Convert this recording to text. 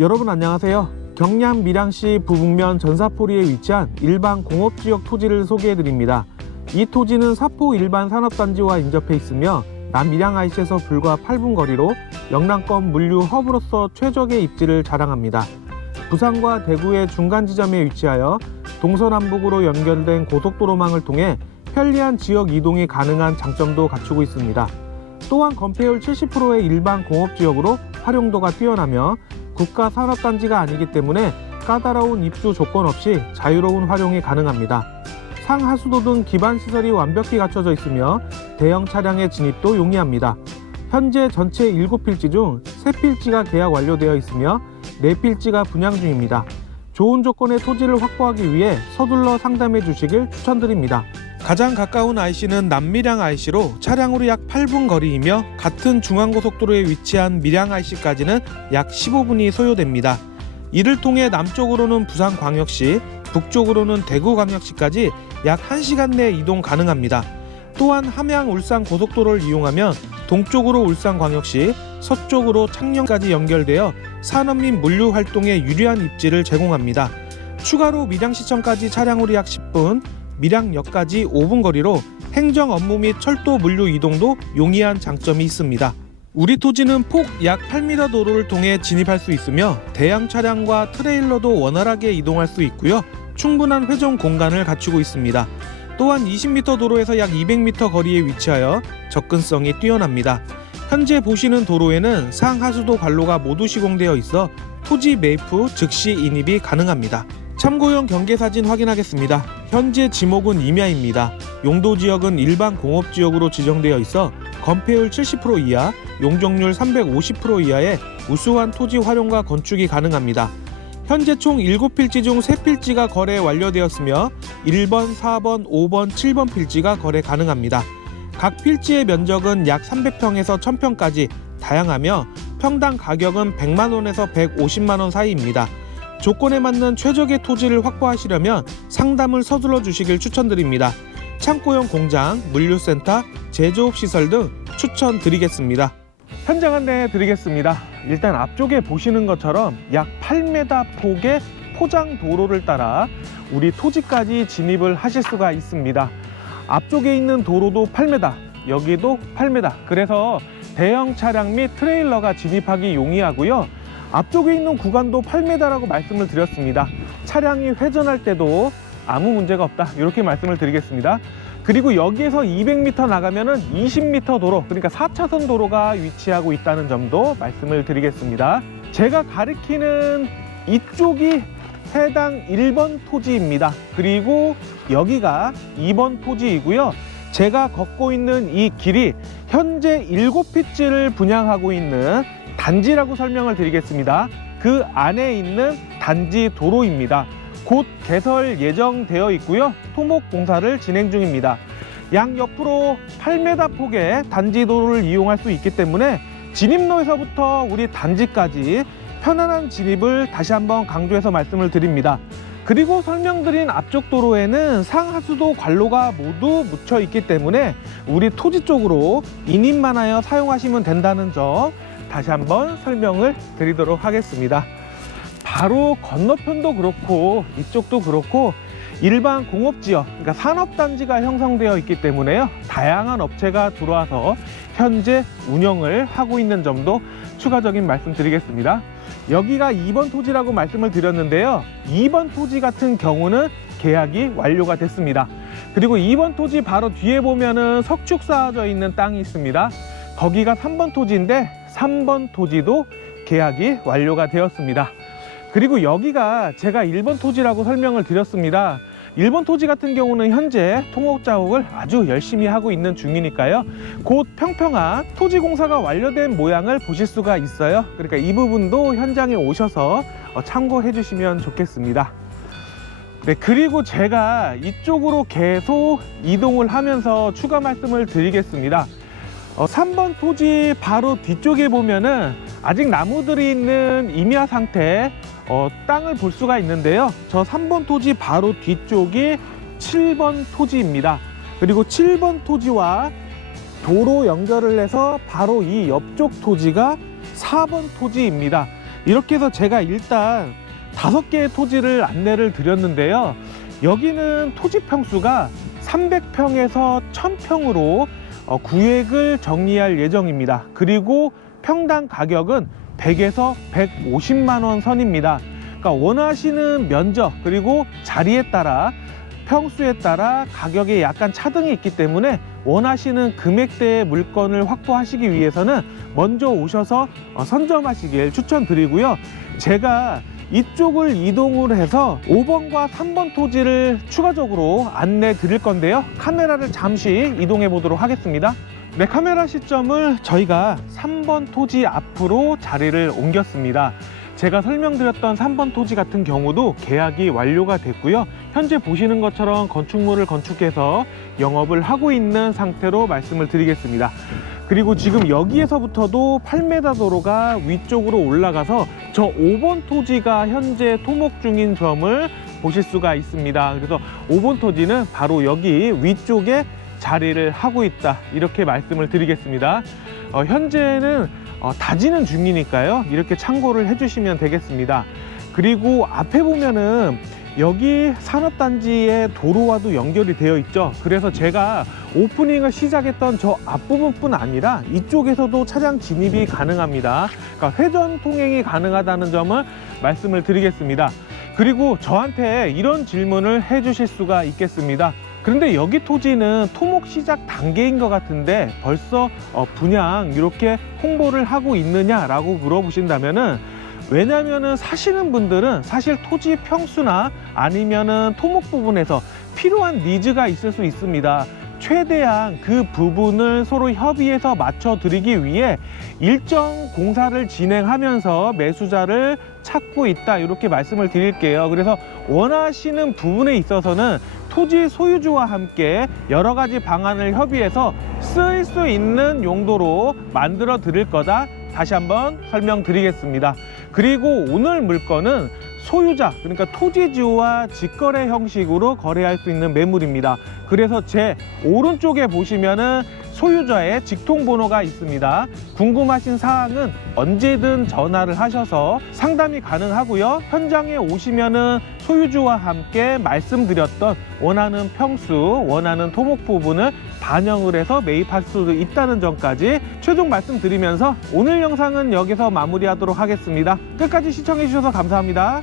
여러분 안녕하세요. 경남 밀양시 부북면 전사포리에 위치한 일반 공업지역 토지를 소개해드립니다. 이 토지는 사포 일반 산업단지와 인접해 있으며 남밀양 IC에서 불과 8분 거리로 영남권 물류 허브로서 최적의 입지를 자랑합니다. 부산과 대구의 중간 지점에 위치하여 동서남북으로 연결된 고속도로망을 통해 편리한 지역 이동이 가능한 장점도 갖추고 있습니다. 또한 건폐율 70%의 일반 공업지역으로 활용도가 뛰어나며 국가 산업단지가 아니기 때문에 까다로운 입주 조건 없이 자유로운 활용이 가능합니다. 상하수도 등 기반 시설이 완벽히 갖춰져 있으며 대형 차량의 진입도 용이합니다. 현재 전체 7필지 중 3필지가 계약 완료되어 있으며 4필지가 분양 중입니다. 좋은 조건의 토지를 확보하기 위해 서둘러 상담해 주시길 추천드립니다. 가장 가까운 IC는 남밀양 IC로 차량으로 약 8분 거리이며 같은 중앙고속도로에 위치한 밀양 IC까지는 약 15분이 소요됩니다. 이를 통해 남쪽으로는 부산광역시, 북쪽으로는 대구광역시까지 약 1시간 내 이동 가능합니다. 또한 함양 울산 고속도로를 이용하면 동쪽으로 울산광역시, 서쪽으로 창녕까지 연결되어 산업 및 물류 활동에 유리한 입지를 제공합니다. 추가로 밀양시청까지 차량으로 약 10분, 밀양역까지 5분 거리로 행정 업무 및 철도 물류 이동도 용이한 장점이 있습니다. 우리 토지는 폭 약 8m 도로를 통해 진입할 수 있으며 대형 차량과 트레일러도 원활하게 이동할 수 있고요. 충분한 회전 공간을 갖추고 있습니다. 또한 20m 도로에서 약 200m 거리에 위치하여 접근성이 뛰어납니다. 현재 보시는 도로에는 상하수도 관로가 모두 시공되어 있어 토지 매입 후 즉시 인입이 가능합니다. 참고용 경계 사진 확인하겠습니다. 현재 지목은 임야입니다. 용도 지역은 일반 공업 지역으로 지정되어 있어 건폐율 70% 이하, 용적률 350% 이하의 우수한 토지 활용과 건축이 가능합니다. 현재 총 7필지 중 3필지가 거래 완료되었으며 1번, 4번, 5번, 7번 필지가 거래 가능합니다. 각 필지의 면적은 약 300평에서 1000평까지 다양하며 평당 가격은 100만 원에서 150만 원 사이입니다. 조건에 맞는 최적의 토지를 확보하시려면 상담을 서둘러 주시길 추천드립니다. 창고형 공장, 물류센터, 제조업 시설 등 추천드리겠습니다. 현장 안내 드리겠습니다. 일단 앞쪽에 보시는 것처럼 약 8m 폭의 포장 도로를 따라 우리 토지까지 진입을 하실 수가 있습니다. 앞쪽에 있는 도로도 8m, 여기도 8m. 그래서 대형 차량 및 트레일러가 진입하기 용이하고요. 앞쪽에 있는 구간도 8m라고 말씀을 드렸습니다. 차량이 회전할 때도 아무 문제가 없다. 이렇게 말씀을 드리겠습니다. 그리고 여기에서 200m 나가면은 20m 도로, 그러니까 4차선 도로가 위치하고 있다는 점도 말씀을 드리겠습니다. 제가 가리키는 이쪽이 해당 1번 토지입니다. 그리고 여기가 2번 토지이고요. 제가 걷고 있는 이 길이 현재 7피지를 분양하고 있는 단지라고 설명을 드리겠습니다. 그 안에 있는 단지 도로입니다. 곧 개설 예정되어 있고요. 토목 공사를 진행 중입니다. 양 옆으로 8m 폭의 단지 도로를 이용할 수 있기 때문에 진입로에서부터 우리 단지까지 편안한 진입을 다시 한번 강조해서 말씀을 드립니다. 그리고 설명드린 앞쪽 도로에는 상하수도 관로가 모두 묻혀 있기 때문에 우리 토지 쪽으로 인입만 하여 사용하시면 된다는 점 다시 한번 설명을 드리도록 하겠습니다. 바로 건너편도 그렇고 이쪽도 그렇고 일반 공업지역, 그러니까 산업단지가 형성되어 있기 때문에요. 다양한 업체가 들어와서 현재 운영을 하고 있는 점도 추가적인 말씀 드리겠습니다. 여기가 2번 토지라고 말씀을 드렸는데요. 2번 토지 같은 경우는 계약이 완료가 됐습니다. 그리고 2번 토지 바로 뒤에 보면은 석축 쌓아져 있는 땅이 있습니다. 거기가 3번 토지인데 3번 토지도 계약이 완료가 되었습니다. 그리고 여기가 제가 1번 토지라고 설명을 드렸습니다. 1번 토지 같은 경우는 현재 통목 작업을 아주 열심히 하고 있는 중이니까요. 곧 평평한 토지 공사가 완료된 모양을 보실 수가 있어요. 그러니까 이 부분도 현장에 오셔서 어, 참고해 주시면 좋겠습니다. 네, 그리고 제가 이쪽으로 계속 이동을 하면서 추가 말씀을 드리겠습니다. 어, 3번 토지 바로 뒤쪽에 보면은 아직 나무들이 있는 임야 상태 어, 땅을 볼 수가 있는데요. 저 3번 토지 바로 뒤쪽이 7번 토지입니다. 그리고 7번 토지와 도로 연결을 해서 바로 이 옆쪽 토지가 4번 토지입니다. 이렇게 해서 제가 일단 다섯 개의 토지를 안내를 드렸는데요. 여기는 토지 평수가 300평에서 1000평으로 어, 구획을 정리할 예정입니다. 그리고 평당 가격은 100에서 150만 원 선입니다. 그러니까 원하시는 면적 그리고 자리에 따라 평수에 따라 가격에 약간 차등이 있기 때문에 원하시는 금액대의 물건을 확보하시기 위해서는 먼저 오셔서 어, 선점하시길 추천드리고요. 제가 이쪽을 이동을 해서 5번과 3번 토지를 추가적으로 안내 드릴 건데요. 카메라를 잠시 이동해 보도록 하겠습니다. 네, 카메라 시점을 저희가 3번 토지 앞으로 자리를 옮겼습니다. 제가 설명드렸던 3번 토지 같은 경우도 계약이 완료가 됐고요. 현재 보시는 것처럼 건축물을 건축해서 영업을 하고 있는 상태로 말씀을 드리겠습니다. 그리고 지금 여기에서부터도 8m 도로가 위쪽으로 올라가서 저 5번 토지가 현재 토목 중인 점을 보실 수가 있습니다. 그래서 5번 토지는 바로 여기 위쪽에 자리를 하고 있다. 이렇게 말씀을 드리겠습니다. 어, 현재는 어, 다지는 중이니까요. 이렇게 참고를 해주시면 되겠습니다. 그리고 앞에 보면은 여기 산업단지의 도로와도 연결이 되어 있죠. 그래서 제가 오프닝을 시작했던 저 앞부분뿐 아니라 이쪽에서도 차량 진입이 가능합니다. 그러니까 회전 통행이 가능하다는 점을 말씀을 드리겠습니다. 그리고 저한테 이런 질문을 해 주실 수가 있겠습니다. 그런데 여기 토지는 토목 시작 단계인 것 같은데 벌써 어, 분양 이렇게 홍보를 하고 있느냐라고 물어보신다면은 왜냐면은 사시는 분들은 사실 토지 평수나 아니면은 토목 부분에서 필요한 니즈가 있을 수 있습니다. 최대한 그 부분을 서로 협의해서 맞춰 드리기 위해 일정 공사를 진행하면서 매수자를 찾고 있다 이렇게 말씀을 드릴게요. 그래서 원하시는 부분에 있어서는 토지 소유주와 함께 여러 가지 방안을 협의해서 쓰일 수 있는 용도로 만들어 드릴 거다. 다시 한번 설명드리겠습니다. 그리고 오늘 물건은 소유자, 그러니까 토지주와 직거래 형식으로 거래할 수 있는 매물입니다. 그래서 제 오른쪽에 보시면은 소유자의 직통번호가 있습니다. 궁금하신 사항은 언제든 전화를 하셔서 상담이 가능하고요. 현장에 오시면은 소유주와 함께 말씀드렸던 원하는 평수, 원하는 토목 부분을 반영을 해서 매입할 수 있다는 점까지 최종 말씀드리면서 오늘 영상은 여기서 마무리하도록 하겠습니다. 끝까지 시청해 주셔서 감사합니다.